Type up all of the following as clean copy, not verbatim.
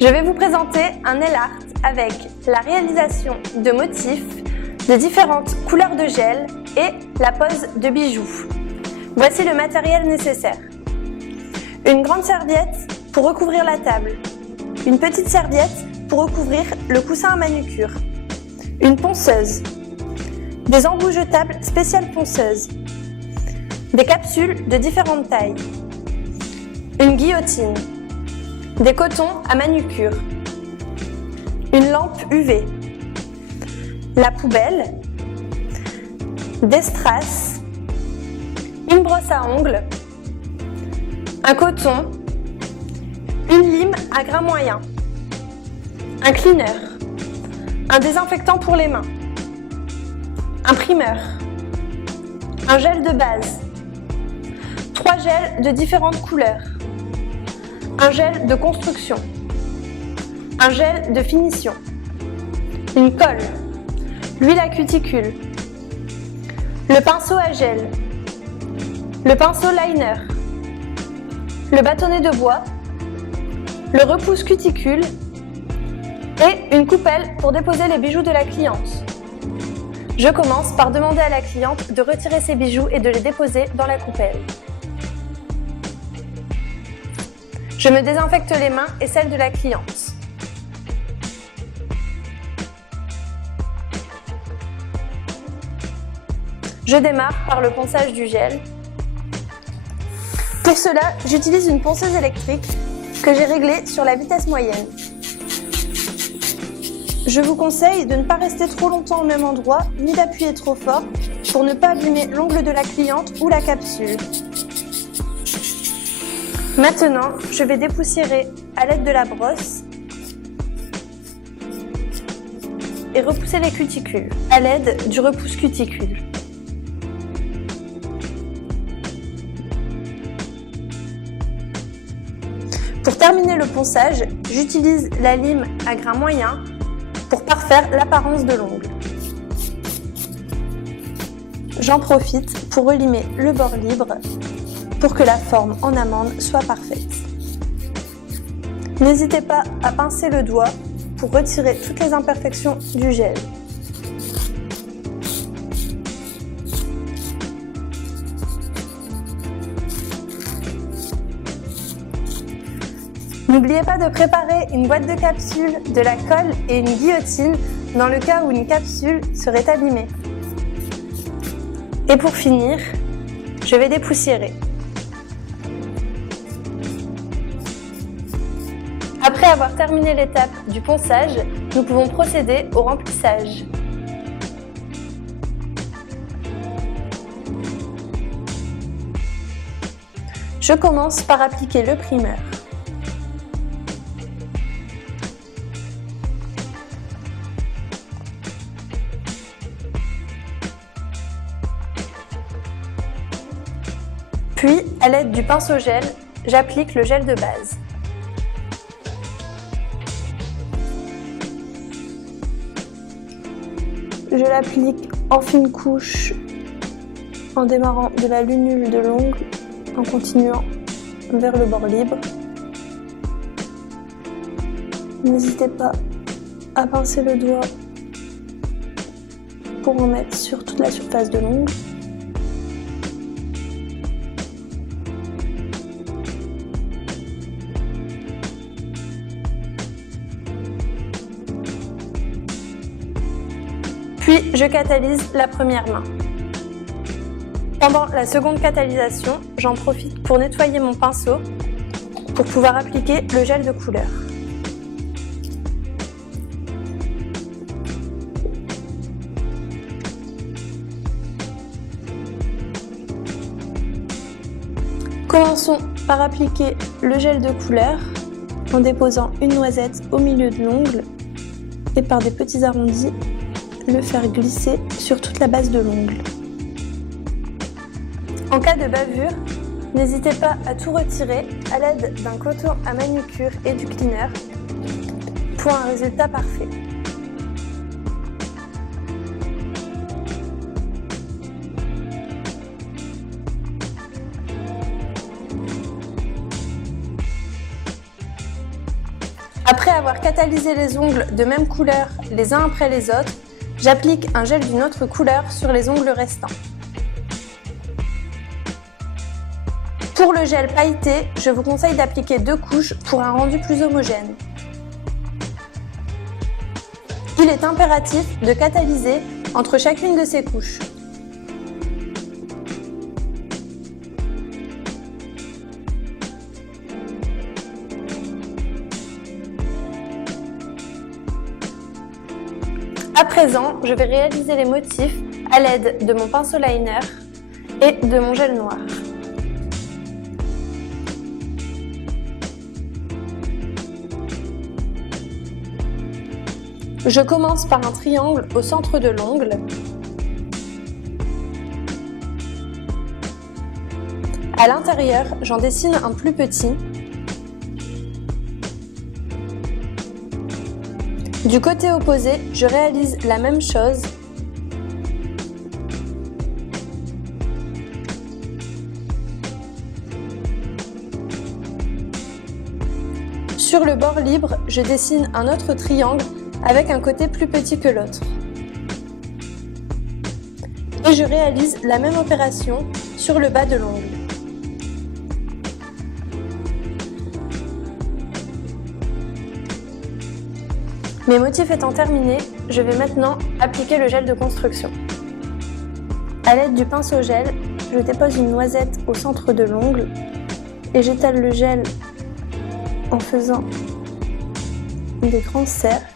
Je vais vous présenter un nail art avec la réalisation de motifs, de différentes couleurs de gel et la pose de bijoux. Voici le matériel nécessaire. Une grande serviette pour recouvrir la table. Une petite serviette pour recouvrir le coussin à manucure. Une ponceuse. Des embouts jetables spéciales ponceuses. Des capsules de différentes tailles. Une guillotine. Des cotons à manucure. Une lampe UV. La poubelle. Des strass. Une brosse à ongles. Un coton. Une lime à grain moyen. Un cleaner. Un désinfectant pour les mains. Un primeur. Un gel de base. 3 gels de différentes couleurs. Un gel de construction. Un gel de finition. Une colle. L'huile à cuticule. Le pinceau à gel. Le pinceau liner. Le bâtonnet de bois. Le repousse cuticule. Et une coupelle pour déposer les bijoux de la cliente. Je commence par demander à la cliente de retirer ses bijoux et de les déposer dans la coupelle. Je me désinfecte les mains et celles de la cliente. Je démarre par le ponçage du gel. Pour cela, j'utilise une ponceuse électrique que j'ai réglée sur la vitesse moyenne. Je vous conseille de ne pas rester trop longtemps au même endroit, ni d'appuyer trop fort pour ne pas abîmer l'ongle de la cliente ou la capsule. Maintenant, je vais dépoussiérer à l'aide de la brosse et repousser les cuticules à l'aide du repousse cuticule. Pour terminer le ponçage, j'utilise la lime à grain moyen pour parfaire l'apparence de l'ongle. J'en profite pour relimer le bord libre pour que la forme en amande soit parfaite. N'hésitez pas à pincer le doigt pour retirer toutes les imperfections du gel. N'oubliez pas de préparer une boîte de capsules, de la colle et une guillotine dans le cas où une capsule serait abîmée. Et pour finir, je vais dépoussiérer. Après avoir terminé l'étape du ponçage, nous pouvons procéder au remplissage. Je commence par appliquer le primeur. Puis, à l'aide du pinceau gel, j'applique le gel de base. Je l'applique en fine couche en démarrant de la lunule de l'ongle, en continuant vers le bord libre. N'hésitez pas à pincer le doigt pour en mettre sur toute la surface de l'ongle. Puis, je catalyse la première main. Pendant la seconde catalysation, j'en profite pour nettoyer mon pinceau pour pouvoir appliquer le gel de couleur. Commençons par appliquer le gel de couleur en déposant une noisette au milieu de l'ongle et par des petits arrondis, le faire glisser sur toute la base de l'ongle. En cas de bavure, n'hésitez pas à tout retirer à l'aide d'un coton à manucure et du cleaner pour un résultat parfait. Après avoir catalysé les ongles de même couleur les uns après les autres, j'applique un gel d'une autre couleur sur les ongles restants. Pour le gel pailleté, je vous conseille d'appliquer 2 couches pour un rendu plus homogène. Il est impératif de catalyser entre chacune de ces couches. À présent, je vais réaliser les motifs à l'aide de mon pinceau liner et de mon gel noir. Je commence par un triangle au centre de l'ongle. À l'intérieur, j'en dessine un plus petit. Du côté opposé, je réalise la même chose. Sur le bord libre, je dessine un autre triangle avec un côté plus petit que l'autre. Et je réalise la même opération sur le bas de l'ongle. Mes motifs étant terminés, je vais maintenant appliquer le gel de construction. À l'aide du pinceau gel, je dépose une noisette au centre de l'ongle et j'étale le gel en faisant des grands cercles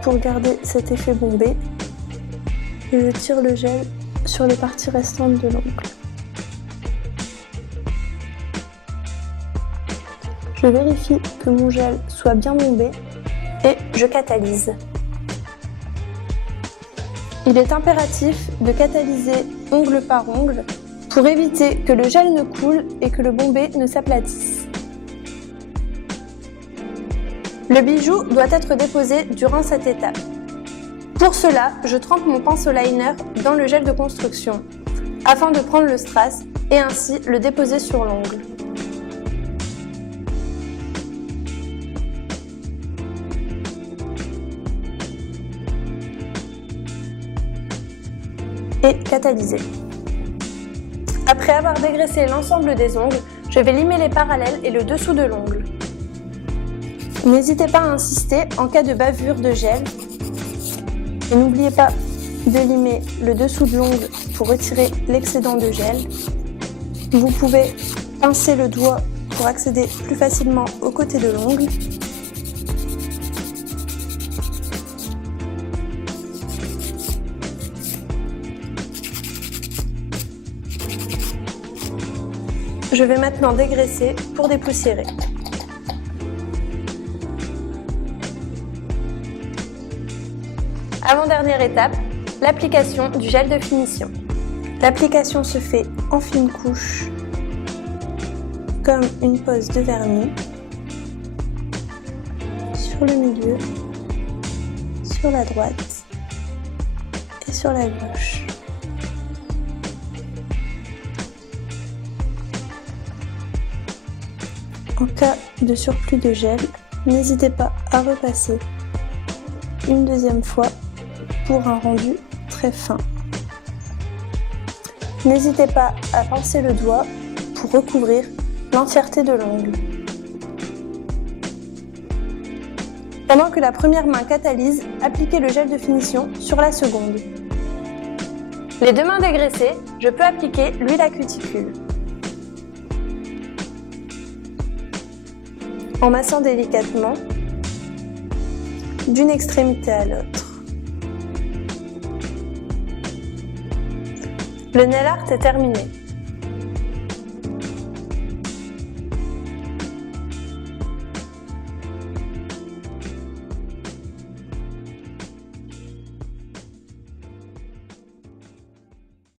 pour garder cet effet bombé, et je tire le gel sur les parties restantes de l'ongle. Je vérifie que mon gel soit bien bombé et je catalyse. Il est impératif de catalyser ongle par ongle pour éviter que le gel ne coule et que le bombé ne s'aplatisse. Le bijou doit être déposé durant cette étape. Pour cela, je trempe mon pinceau liner dans le gel de construction afin de prendre le strass et ainsi le déposer sur l'ongle. Et catalyser. Après avoir dégraissé l'ensemble des ongles, je vais limer les parallèles et le dessous de l'ongle. N'hésitez pas à insister en cas de bavure de gel. Et n'oubliez pas de limer le dessous de l'ongle pour retirer l'excédent de gel. Vous pouvez pincer le doigt pour accéder plus facilement au côté de l'ongle. Je vais maintenant dégraisser pour dépoussiérer. Avant-dernière étape, l'application du gel de finition. L'application se fait en fine couche, comme une pose de vernis, sur le milieu, sur la droite et sur la gauche. En cas de surplus de gel, n'hésitez pas à repasser une deuxième fois pour un rendu très fin. N'hésitez pas à pincer le doigt pour recouvrir l'entièreté de l'ongle. Pendant que la première main catalyse, appliquez le gel de finition sur la seconde. Les deux mains dégraissées, je peux appliquer l'huile à cuticule. En massant délicatement d'une extrémité à l'autre. Le nail art est terminé.